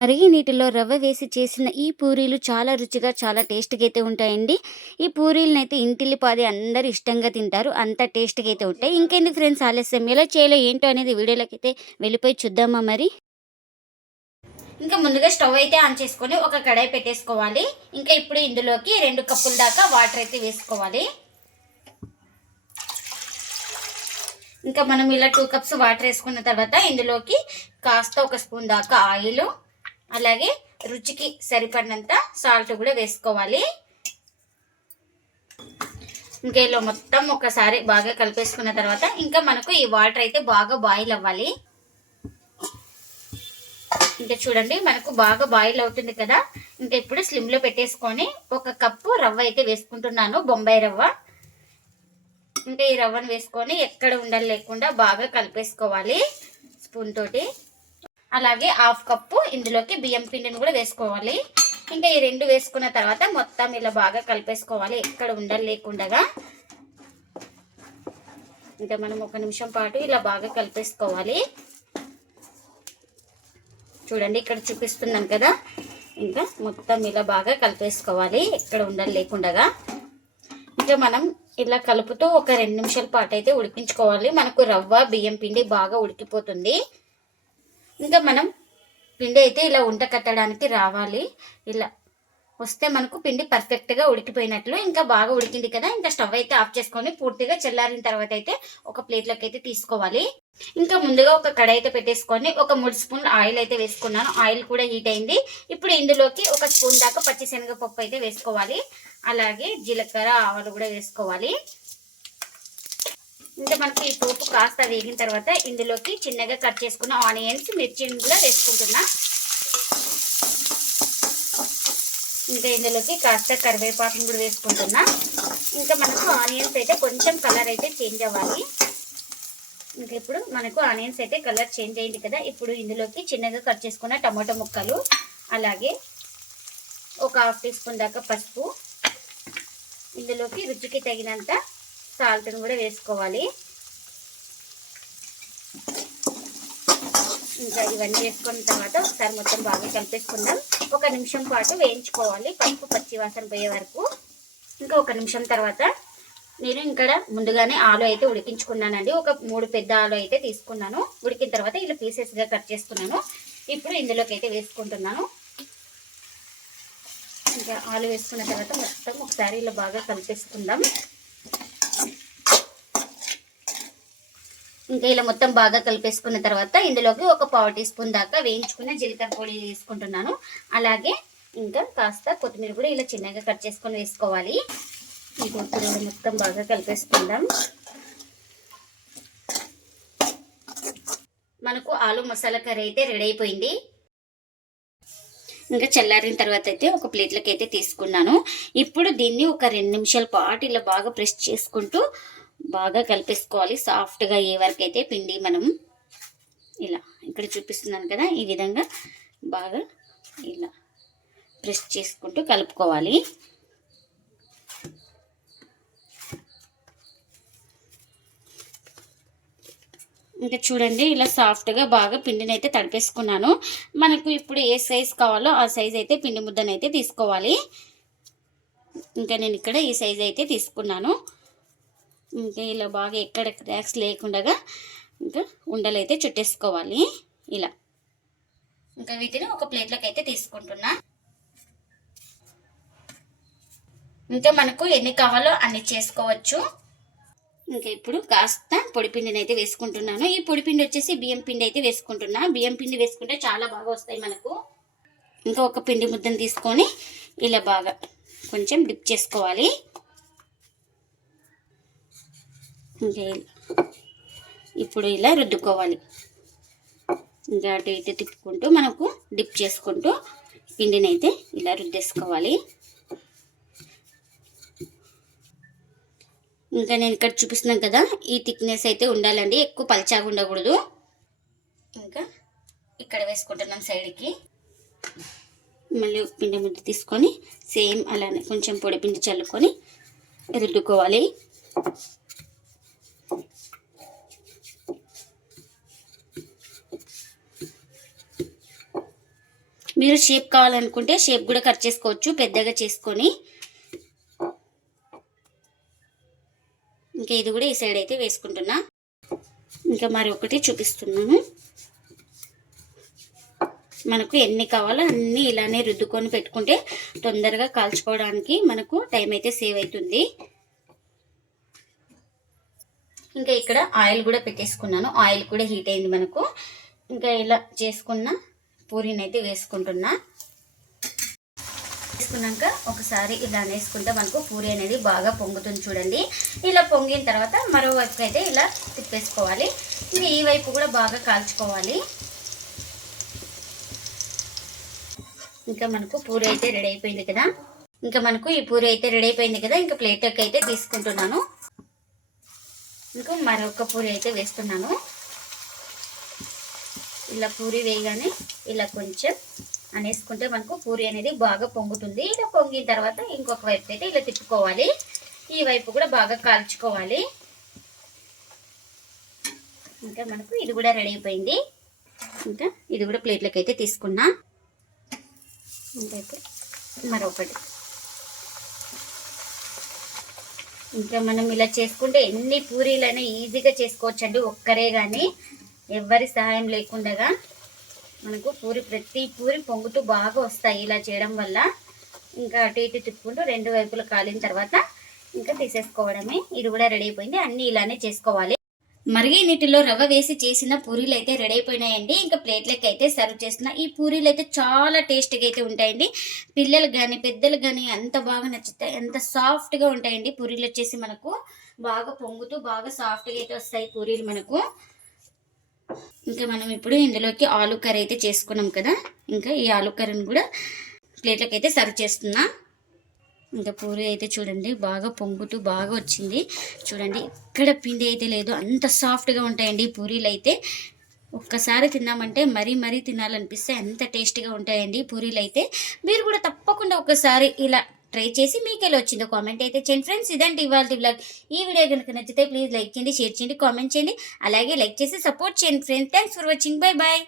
మరిగే నీటిలో రవ్వ వేసి చేసిన ఈ పూరీలు చాలా రుచిగా, చాలా టేస్ట్‌గా అయితే ఉంటాయండి. ఈ పూరీలనైతే ఇంటిల్లిపాది అందరూ ఇష్టంగా తింటారు. అంత టేస్ట్‌గా అయితే ఉంటాయి. ఇంకెందుకు ఫ్రెండ్స్ ఆలస్యం, ఎలా చేయాలో ఏంటో అనేది వీడియోలోకైతే వెళ్ళిపోయి చూద్దామా మరి? ఇంకా ముందుగా స్టవ్ అయితే ఆన్ చేసుకొని ఒక కడాయి పెట్టేసుకోవాలి. ఇంకా ఇప్పుడు ఇందులోకి 2 కప్పుల దాకా వాటర్ అయితే వేసుకోవాలి. ఇంకా మనం ఇలా 2 కప్స్ వాటర్ వేసుకున్న తర్వాత ఇందులోకి కాస్త ఒక స్పూన్ దాకా ఆయిల్, అలాగే రుచికి సరిపడినంత సాల్ట్ కూడా వేసుకోవాలి. ఇంకా ఇలా మొత్తం ఒకసారి బాగా కలిపేసుకున్న తర్వాత ఇంకా మనకు ఈ వాటర్ అయితే బాగా బాయిల్ అవ్వాలి. ఇంకా చూడండి మనకు బాగా బాయిల్ అవుతుంది కదా. ఇంకా ఇప్పుడు స్లిమ్లో పెట్టేసుకొని 1 కప్పు రవ్వ అయితే వేసుకుంటున్నాను, బొంబాయి రవ్వ. ఇంకా ఈ రవ్వను వేసుకొని ఎక్కడ ఉండలు లేకుండా బాగా కలిపేసుకోవాలి స్పూన్ తోటి. అలాగే 1/2 కప్పు ఇందులోకి బియ్యం పిండిని కూడా వేసుకోవాలి. ఇంకా ఈ 2 వేసుకున్న తర్వాత మొత్తం ఇలా బాగా కలిపేసుకోవాలి ఎక్కడ ఉండలు లేకుండా. ఇంకా మనం 1 నిమిషం పాటు ఇలా బాగా కలిపేసుకోవాలి. చూడండి ఇక్కడ చూపిస్తున్నాను కదా. ఇంకా మొత్తం ఇలా బాగా కలిపేసుకోవాలి ఎక్కడ ఉండలు లేకుండా. ఇంకా మనం ఇలా కలుపుతూ ఒక 2 నిమిషాల పాటు అయితే ఉడికించుకోవాలి. మనకు రవ్వ బియ్యం పిండి బాగా ఉడికిపోతుంది. ఇంకా మనం పిండి అయితే ఇలా ఉంట కట్టడానికి రావాలి. ఇలా వస్తే మనకు పిండి పర్ఫెక్ట్గా ఉడికిపోయినట్లు. ఇంకా బాగా ఉడికింది కదా. ఇంకా స్టవ్ అయితే ఆఫ్ చేసుకొని పూర్తిగా చల్లారిన తర్వాత అయితే ఒక ప్లేట్లోకి అయితే తీసుకోవాలి. ఇంకా ముందుగా ఒక కడాయి అయితే పెట్టేసుకొని ఒక 3 స్పూన్లు ఆయిల్ అయితే వేసుకున్నాను. ఆయిల్ కూడా హీట్ అయింది. ఇప్పుడు ఇందులోకి 1 స్పూన్ దాకా పచ్చిశనగపప్పు అయితే వేసుకోవాలి. అలాగే జీలకర్ర, ఆవాలు కూడా వేసుకోవాలి. ఇంకా మనకి ఈ పోపు కాస్త వేగిన తర్వాత ఇందులోకి చిన్నగా కట్ చేసుకున్న ఆనియన్స్, మిర్చిని కూడా వేసుకుంటున్నా. ఇంకా ఇందులోకి కాస్త కరివేపాకుని కూడా వేసుకుంటున్నా. ఇంకా మనకు ఆనియన్స్ అయితే కొంచెం కలర్ అయితే చేంజ్ అవ్వాలి. ఇంకా ఇప్పుడు మనకు ఆనియన్స్ అయితే కలర్ చేంజ్ అయింది కదా. ఇప్పుడు ఇందులోకి చిన్నగా కట్ చేసుకున్న టమాటో ముక్కలు, అలాగే ఒక 1/2 టీ స్పూన్ దాకా పసుపు, ఇందులోకి రుచికి తగినంత సాల్ట్ని కూడా వేసుకోవాలి. ఇంకా ఇవన్నీ వేసుకున్న తర్వాత ఒకసారి మొత్తం బాగా కలిపేసుకుందాం. 1 నిమిషం పాటు వేయించుకోవాలి పసుపు పచ్చి వాసన పోయే వరకు. ఇంకా 1 నిమిషం తర్వాత నేను ఇక్కడ ముందుగానే ఆలు అయితే ఉడికించుకున్నానండి. ఒక 3 పెద్ద ఆలు అయితే తీసుకున్నాను. ఉడికిన తర్వాత ఇలా పీసెస్గా కట్ చేసుకున్నాను. ఇప్పుడు ఇందులోకి అయితే వేసుకుంటున్నాను. ఇంకా ఆలు వేసుకున్న తర్వాత మొత్తం ఒకసారి ఇలా బాగా కలిపేసుకుందాం. ఇంకా ఇలా మొత్తం బాగా కలిపేసుకున్న తర్వాత ఇందులోకి ఒక 1/4 టీ స్పూన్ దాకా వేయించుకున్న జీలకర్ర పొడి వేసుకుంటున్నాను. అలాగే ఇంకా కాస్త కొత్తిమీర కూడా ఇలా చిన్నగా కట్ చేసుకొని వేసుకోవాలి. ఇప్పుడు ఇలా మొత్తం బాగా కలిపేసుకుందాం. మనకు ఆలు మసాలా కర్రీ అయితే రెడీ అయిపోయింది. ఇంకా చల్లారిన తర్వాత అయితే ఒక ప్లేట్లోకి అయితే తీసుకున్నాను. ఇప్పుడు దీన్ని ఒక 2 నిమిషాల పాటు ఇలా బాగా ప్రెస్ చేసుకుంటూ బాగా కలిపేసుకోవాలి సాఫ్ట్గా అయ్యే వరకు అయితే పిండి. మనం ఇలా ఇక్కడ చూపిస్తున్నాను కదా, ఈ విధంగా బాగా ఇలా ప్రెస్ చేసుకుంటూ కలుపుకోవాలి. ఇంకా చూడండి ఇలా సాఫ్ట్గా బాగా పిండిని అయితే తడిపేసుకున్నాను. మనకు ఇప్పుడు ఏ సైజ్ కావాలో ఆ సైజ్ అయితే పిండి ముద్దను అయితే తీసుకోవాలి. ఇంకా నేను ఇక్కడ ఈ సైజ్ అయితే తీసుకున్నాను. ఇంకా ఇలా బాగా ఎక్కడ క్రాక్స్ లేకుండా ఇంకా ఉండలు అయితే చుట్టేసుకోవాలి ఇలా. ఇంకా వీటిని ఒక ప్లేట్లోకి అయితే తీసుకుంటున్నా. ఇంకా మనకు ఎన్ని కావాలో అన్ని చేసుకోవచ్చు. ఇంకా ఇప్పుడు కాస్త పొడిపిండిని అయితే వేసుకుంటున్నాను. ఈ పొడిపిండి వచ్చేసి బియ్యం పిండి అయితే వేసుకుంటున్నా. బియ్యం పిండి వేసుకుంటే చాలా బాగా వస్తాయి మనకు. ఇంకా ఒక పిండి ముద్దను తీసుకొని ఇలా బాగా కొంచెం డిప్ చేసుకోవాలి. ఇంకా ఇప్పుడు ఇలా రుద్దుకోవాలి. ఇంకా అటు ఇటు తిప్పుకుంటూ మనకు డిప్ చేసుకుంటూ పిండిని అయితే ఇలా రుద్దేసుకోవాలి. ఇంకా నేను ఇక్కడ చూపిస్తున్నాను కదా, ఈ థిక్నెస్ అయితే ఉండాలండి, ఎక్కువ పల్చాగా ఉండకూడదు. ఇంకా ఇక్కడ వేసుకుంటున్నాం సైడ్కి. మళ్ళీ పిండి ముద్ద తీసుకొని సేమ్ అలానే కొంచెం పొడి పిండి చల్లుకొని రుద్దుకోవాలి. మీరు షేప్ కావాలనుకుంటే షేప్ కూడా కట్ చేసుకోవచ్చు పెద్దగా చేసుకొని. ఇంకా ఇది కూడా ఈ సైడ్ అయితే వేసుకుంటున్నా. ఇంకా మరొకటి చూపిస్తున్నాను. మనకు ఎన్ని కావాలో అన్నీ ఇలానే రుద్దుకొని పెట్టుకుంటే తొందరగా కాల్చుకోవడానికి మనకు టైం అయితే సేవ్ అవుతుంది. ఇంకా ఇక్కడ ఆయిల్ కూడా పెట్టేసుకున్నాను. ఆయిల్ కూడా హీట్ అయింది మనకు. ఇంకా ఇలా చేసుకున్న పూరీని అయితే వేసుకుంటున్నా. వేసుకున్నాక ఒకసారి ఇలా వేసుకుంటే మనకు పూరీ అనేది బాగా పొంగుతుంది చూడండి. ఇలా పొంగిన తర్వాత మరోవైపు అయితే ఇలా తిప్పేసుకోవాలి. ఇంకా ఈ వైపు కూడా బాగా కాల్చుకోవాలి. ఇంకా మనకు పూరీ అయితే రెడీ అయిపోయింది కదా. ఈ పూరీ అయితే రెడీ అయిపోయింది కదా. ఇంకా ప్లేట్లోకి అయితే తీసుకుంటున్నాను. ఇంకా మరొక పూరీ అయితే వేస్తున్నాను. ఇలా పూరీ వేయగానే ఇలా కొంచెం అనేసుకుంటే మనకు పూరీ అనేది బాగా పొంగుతుంది. ఇలా పొంగిన తర్వాత ఇంకొక వైపు అయితే ఇలా తిప్పుకోవాలి. ఈ వైపు కూడా బాగా కాల్చుకోవాలి. ఇంకా మనకు ఇది కూడా రెడీ అయిపోయింది. ఇంకా ఇది కూడా ప్లేట్లోకి అయితే తీసుకున్నా. ఇంకా మరొకటి. ఇంకా మనం ఇలా చేసుకుంటే ఎన్ని పూరీలైనా ఈజీగా చేసుకోవచ్చండి. ఒక్కరే కానీ ఎవరి సహాయం లేకుండా మనకు ప్రతి పూరి పొంగుతూ బాగా వస్తాయి ఇలా చేయడం వల్ల. ఇంకా అటు ఇటు తిప్పుకుంటూ రెండు వైపులు కాలిన తర్వాత ఇంకా తీసేసుకోవడమే. ఇది కూడా రెడీ అయిపోయింది. అన్నీ ఇలానే చేసుకోవాలి. మరిగే నీటిలో రవ్వ వేసి చేసిన పూరీలు అయితే రెడీ అయిపోయినాయండి. ఇంకా ప్లేట్లకి అయితే సర్వ్ చేస్తున్నా. ఈ పూరీలు అయితే చాలా టేస్ట్గా అయితే ఉంటాయండి. పిల్లలు కానీ పెద్దలు కానీ అంత బాగా నచ్చుతాయి. ఎంత సాఫ్ట్గా ఉంటాయండి పూరీలు వచ్చేసి మనకు బాగా పొంగుతూ బాగా సాఫ్ట్గా అయితే వస్తాయి పూరీలు మనకు. ఇంకా మనం ఇప్పుడు ఇందులోకి ఆలు కర్రీ అయితే చేసుకున్నాం కదా. ఇంకా ఈ ఆలు కర్రీని కూడా ప్లేట్లకి అయితే సర్వ్ చేస్తున్నా. ఇంకా పూరీ అయితే చూడండి బాగా పొంగుతూ బాగా వచ్చింది చూడండి. ఎక్కడ పిండి అయితే లేదు, అంత సాఫ్ట్గా ఉంటాయండి పూరీలు అయితే. ఒక్కసారి తిన్నామంటే మరీ తినాలనిపిస్తే అంత టేస్టీగా ఉంటాయండి పూరీలు అయితే. మీరు కూడా తప్పకుండా ఒకసారి ఇలా ట్రై చేసి మీకు ఎలా వచ్చిందో కామెంట్ అయితే చేయండి ఫ్రెండ్స్. ఇదంటే ఇవాళ వ్లాగ్. ఈ వీడియో కనుక నచ్చితే ప్లీజ్ లైక్ చేయండి, షేర్ చేయండి, కామెంట్ చేయండి. అలాగే లైక్ చేసి సపోర్ట్ చేయండి friends. Thanks for watching. Bye bye.